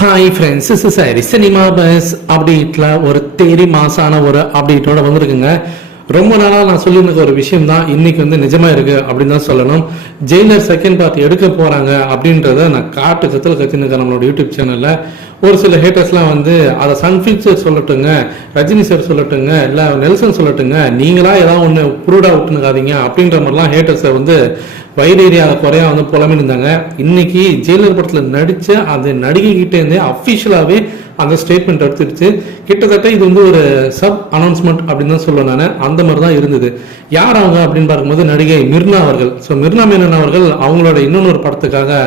Hi friends is சாரி cinema buzz அப்டேட்டில் ஒரு தேரி மாசான ஒரு அப்டேட்டோட வந்திருக்குங்க. ரொம்ப நாளாக நான் சொல்லியிருந்த ஒரு விஷயம் தான் இன்னைக்கு வந்து நிஜமா இருக்கு அப்படின்னு தான் சொல்லணும். ஜெயிலர் செகண்ட் பார்ட் எடுக்க போறாங்க அப்படின்றத நான் காட்டு கத்தில் கத்தினுக்கேன் நம்மளோட யூடியூப் சேனலில் ஒரு சில ஹேட்டர்ஸ்லாம் வந்து அதை சன்ஃபிக் சார் சொல்லட்டுங்க ரஜினி சார் சொல்லட்டுங்க இல்லை நெல்சன் சொல்லட்டுங்க நீங்களா ஏதாவது ஒன்று ப்ரூடாக விட்டுனுக்காதீங்க அப்படின்ற மாதிரிலாம் ஹேட்டர்ஸை வந்து வைரேரியா குறையா வந்து புலம்பிருந்தாங்க இன்னைக்கு ஜெயிலர் படத்தில் நடித்த அந்த நடிகை அஃபிஷியலாகவே அந்த ஸ்டேட்மெண்ட் எடுத்துருச்சு கிட்டத்தட்ட இது வந்து ஒரு சப் அனௌன்ஸ்மெண்ட் அப்படின்னு தான் சொல்லுவேன் நான். அந்த மாதிரி தான் இருந்தது. யார் அவங்க அப்படின்னு பார்க்கும்போது நடிகை மிர்னா அவர்கள். ஸோ மிர்னா மேனன் அவர்கள் அவங்களோட இன்னொன்று ஒரு படத்துக்காக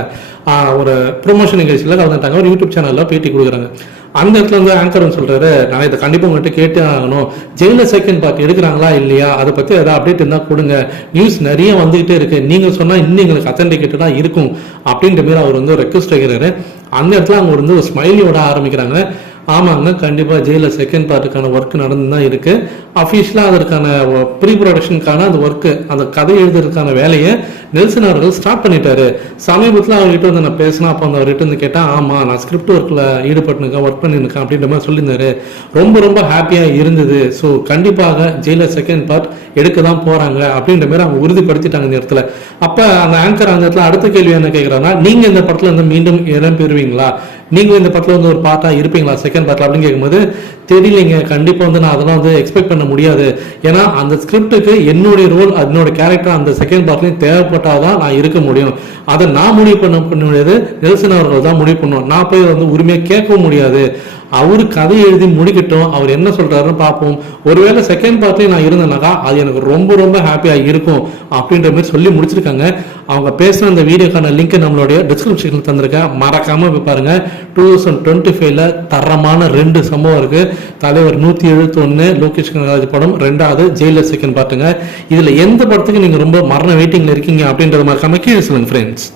ஒரு ப்ரொமோஷன் நிகழ்ச்சியில் கலந்துட்டாங்க. ஒரு யூடியூப் சேனலில் பேட்டி கொடுக்குறாங்க. அந்த இடத்துல வந்து ஆங்கர்னு சொல்றாரு. நான் இதை கண்டிப்பா உங்கள்கிட்ட கேட்டே ஆகணும். ஜெயிலில் செகண்ட் பார்ட் எடுக்கிறாங்களா இல்லையா? அதை பத்தி ஏதாவது அப்டேட் இருந்தா கொடுங்க. நியூஸ் நிறைய வந்துகிட்டே இருக்கு. நீங்க சொன்னா இன்னும் எங்களுக்கு அத்தன்டிகேட்டடா இருக்கும். அப்படின்ற மாதிரி அவர் வந்து ரெக்வஸ்ட் வைக்கிறாரு. அந்த இடத்துல அவங்க வந்து ஒரு ஸ்மைலியோட ஆரம்பிக்கிறாங்க. ஆமாங்க கண்டிப்பாக ஜெயிலில் செகண்ட் பார்ட்டுக்கான ஒர்க் நடந்து தான் இருக்குது அஃபிஷியலாக அதற்கான ப்ரீ ப்ரொடக்ஷனுக்கான அந்த ஒர்க்கு அந்த கதை எழுதுறதுக்கான வேலையை நெல்சன் அவர்கள் ஸ்டார்ட் பண்ணிட்டாரு. சமீபத்தில் அவர்கிட்ட வந்து நான் பேசினா அப்போ அந்த அவர்கிட்ட வந்து கேட்டால் ஆமாம் நான் ஸ்கிரிப்ட் ஒர்க்கில் ஈடுபட்டுருக்கேன் ஒர்க் பண்ணியிருக்கேன் அப்படின்ற மாதிரி சொல்லியிருந்தாரு. ரொம்ப ரொம்ப ஹாப்பியாக இருந்தது. ஸோ கண்டிப்பாக ஜெயிலர் செகண்ட் பார்ட் எடுக்க தான் போகிறாங்க அப்படின்ற மாதிரி அவங்க உறுதிப்படுத்திட்டாங்க இந்த இடத்துல. அப்போ அந்த ஆங்கர் அந்த இடத்துல அடுத்த கேள்வி என்ன கேட்குறாங்கன்னா நீங்கள் இந்த படத்தில் வந்து மீண்டும் இடம் நீங்களும் இந்த படத்துல வந்து ஒரு பார்ட்டா இருப்பீங்களா? செகண்ட் பார்ட்டில் அப்படின்னு கேட்கும்போது தெரியலைங்க. கண்டிப்பாக வந்து நான் அதெல்லாம் வந்து எக்ஸ்பெக்ட் பண்ண முடியாது. ஏன்னா அந்த ஸ்கிரிப்டுக்கு என்னுடைய ரோல் அதனுடைய கேரக்டர் அந்த செகண்ட் பார்ட்லேயும் தேவைப்பட்டால் தான் நான் இருக்க முடியும். அதை நான் முடிவு பண்ண பண்ண முடியாது நெல்சன் அவர்கள் தான் முடிவு பண்ணுவோம் நான் போய் வந்து உரிமையாக கேட்கவும் முடியாது. அவர் கதை எழுதி முடிக்கட்டும். அவர் என்ன சொல்றாருன்னு பார்ப்போம். ஒருவேளை செகண்ட் பார்ட்லேயும் நான் இருந்தேனாக்கா அது எனக்கு ரொம்ப ரொம்ப ஹாப்பியாக இருக்கும் அப்படின்ற மாதிரி சொல்லி முடிச்சிருக்காங்க. அவங்க பேசின அந்த வீடியோக்கான லிங்க் நம்மளுடைய டிஸ்கிரிப்ஷனில் தந்திருக்கேன். மறக்காமல் போய் பாருங்க. டூ தௌசண்ட் டுவெண்ட்டி ஃபைவ்ல தரமான ரெண்டு சம்பவம் இருக்குது தலைவர் நூத்தி எழுபத்தி லோகேஷ் கனகராஜ் படம் ரெண்டாவது ஜெயிலர் செகண்ட் பார்ட்டுங்க. இதுல எந்த படத்துக்கு நீங்க ரொம்ப மரண வெயிட்டிங்ல இருக்கீங்க அப்படின்றத மாதிரி கீழே சொல்லுங்க ஃப்ரெண்ட்ஸ்